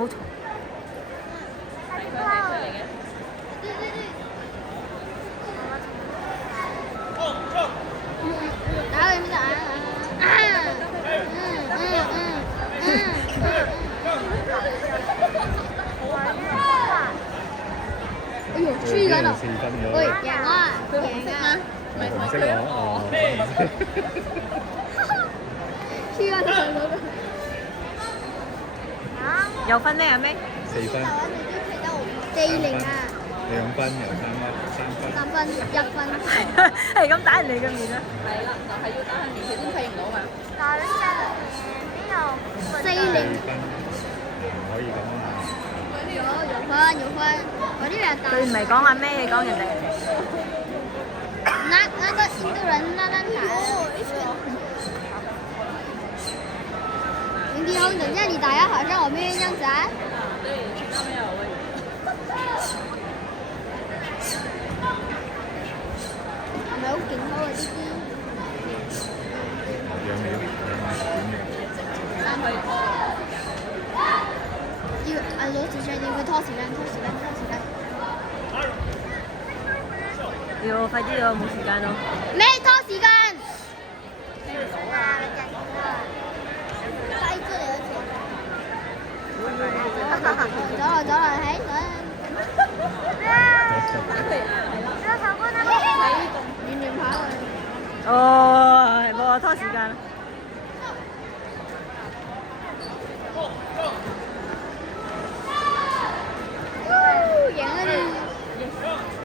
冇錯。打佢邊度啊？哎呦，追緊度！喂，贏啊！贏啊！唔係紅色喎，哦，追緊度嗰個。有分咩啊咩4分4-0啊，2分又3分，3分。 ，3分1分。係咁打人哋嘅面啊！係啦，就係要打喺面佢先睇唔到嘛。 4-0。4分，唔可以咁啊！有分，我呢邊打。佢唔係講下咩，講人哋。那個印度人那打。林迪宏，等下你打呀，好像我妹妹這樣子啊。對，那沒有問題。係咪好勁嗰個啲啲兩秒，？3分。要攞時間，要佢拖時間。要快啲咯，冇時間咯。咩拖時間？走啦，喺遠跑。哦，係喎，拖時間。